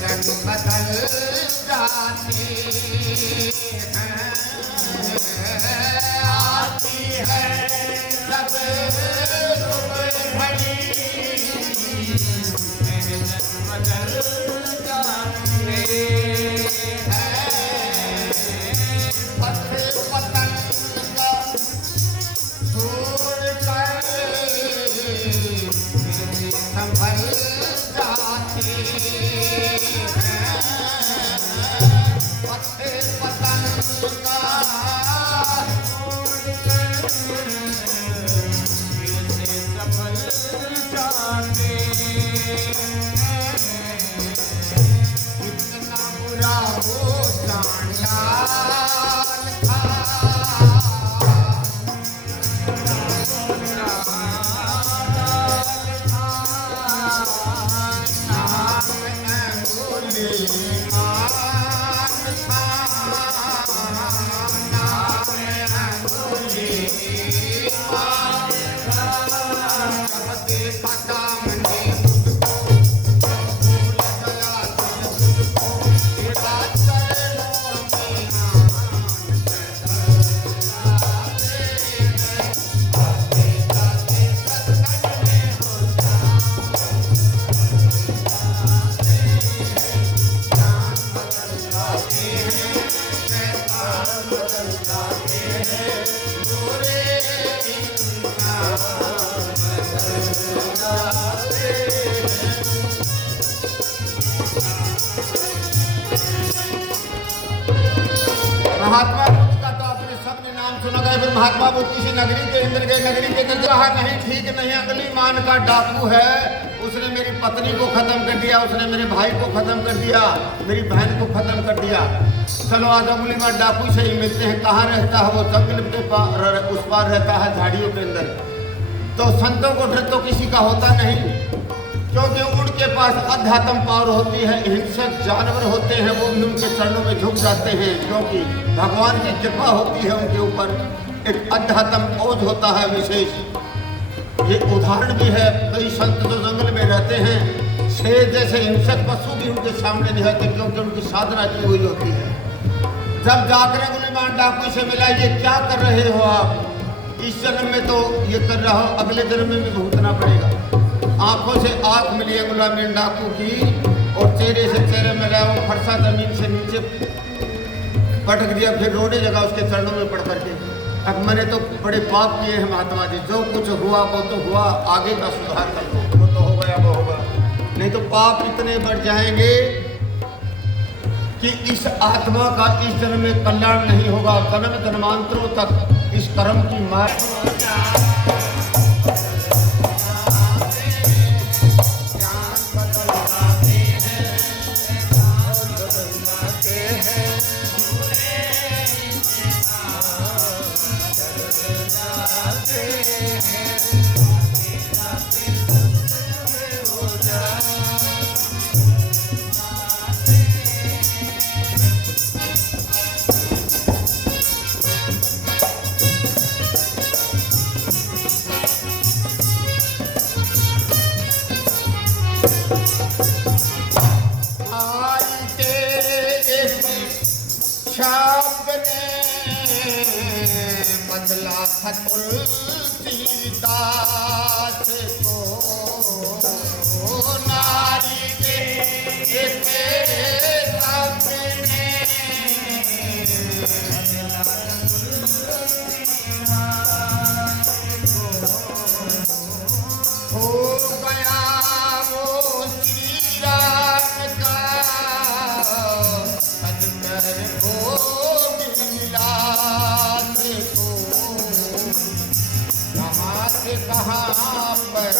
रंग बदल जाते हैं, आती है जब घड़ी बदल जाते हैं, पतंग का छोड़ कर संभल जाते हैं, पतंग का छोड़ कर संभल जाते हैं, कितना बुरा वो चांडाल था, महात्मा बुद्ध का तो आपने सबने नाम सुना गया। फिर महात्मा बुद्ध किसी नगरी के अंदर गए, नगरी के अंदर कहा नहीं ठीक नहीं, अगली मान का डाकू है, उसने मेरी पत्नी को खत्म कर दिया, उसने मेरे भाई को खत्म कर दिया, मेरी बहन को खत्म कर दिया। चलो आज अगली मान डाकू से ही मिलते हैं। कहाँ रहता है वो? जंगल के उस पार रहता है, झाड़ियों के अंदर। तो संतों को डर तो किसी का होता नहीं, क्योंकि उनके पास अध्यात्म पावर होती है। हिंसक जानवर होते हैं वो भी उनके चरणों में झुक जाते हैं, क्योंकि भगवान की कृपा होती है उनके ऊपर। एक अध्यात्म ओज होता है विशेष। ये उदाहरण भी है, कई संत जो जंगल में रहते हैं, शेर जैसे हिंसक पशु भी उनके सामने नहीं होते, क्योंकि उनकी साधना की हुई होती है। जब जाकर गुलीमान डाकू से मिला, ये क्या कर रहे हो आप? इस जन्म में तो ये कर रहा हो, अगले जन्म में भी भुगतना पड़ेगा। आंखों से आंख मिली है गुलीमान डाकू की, और चेहरे से चेहरे मिला, वो फरसा जमीन से नीचे पटक दिया। फिर रोने लगा उसके चरणों में पड़ करके, अब मैंने तो बड़े पाप किए हैं महात्मा जी, जो कुछ हुआ वो तो हुआ, आगे का सुधार कर दो, वो तो हो गया वो होगा, नहीं तो पाप इतने बढ़ जाएंगे कि इस आत्मा का इस जन्म में कल्याण नहीं होगा। जन्म जन्मांतरों तक इस कर्म की मार बदला था तुलसीदास को, नारी के सपने हो गया वो श्री राम का सदकर को मिला कहाँ पर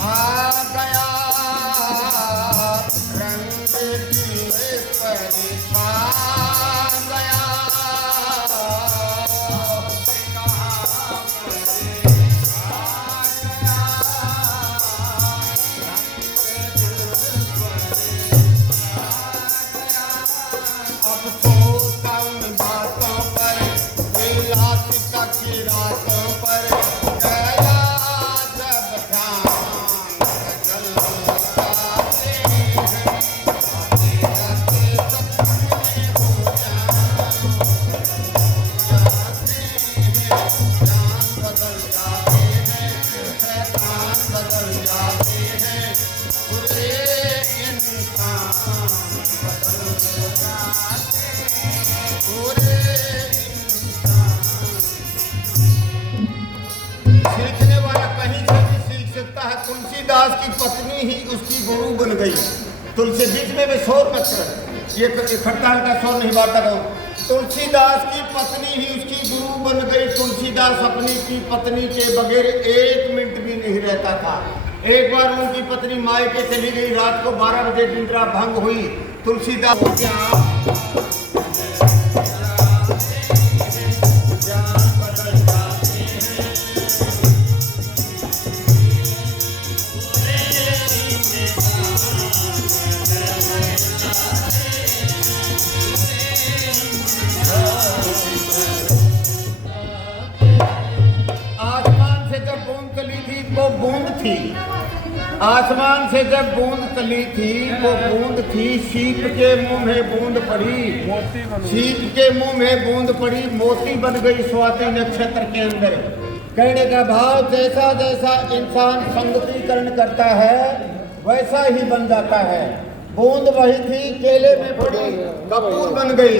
आ गया रंग दिए पर छा गया, कहाँ पर आ गया रंग दिए पर छा गया। अब सोचता उन बातों पर, विलासिता की रातों पर, तुलसीदास की पत्नी ही उसकी गुरु बन गई। तुलसी बीच में भी शोर मत कर, ये खड़ताल का शोर नहीं बांटा करो। तुलसीदास की पत्नी ही उसकी गुरु बन गई। तुलसीदास अपनी की पत्नी के बगैर 1 मिनट भी नहीं रहता था। एक बार उनकी पत्नी मायके चली गई, रात को 12 बजे निद्रा भंग हुई। तुलसीदास आसमान से जब बूंद तली थी वो बूंद थी शीप के मुंह में बूंद पड़ी। शीप के मुंह में बूंद पड़ी, मोती बन गई स्वाति नक्षत्र के अंदर। कहने का भाव, जैसा जैसा इंसान संगतीकरण करता है वैसा ही बन जाता है। बूंद वही थी, केले में पड़ी कपूर बन गई।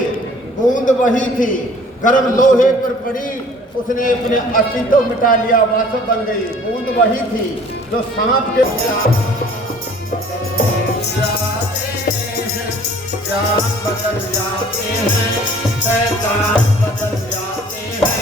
बूंद वही थी, गर्म लोहे पर पड़ी, उसने अपने अस्तित्व मिटा लिया, वासव बन गई। बूंद वही थी जो सांप के जान बदल जाते हैं, शैतान बदल जाते हैं।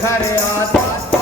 घर आता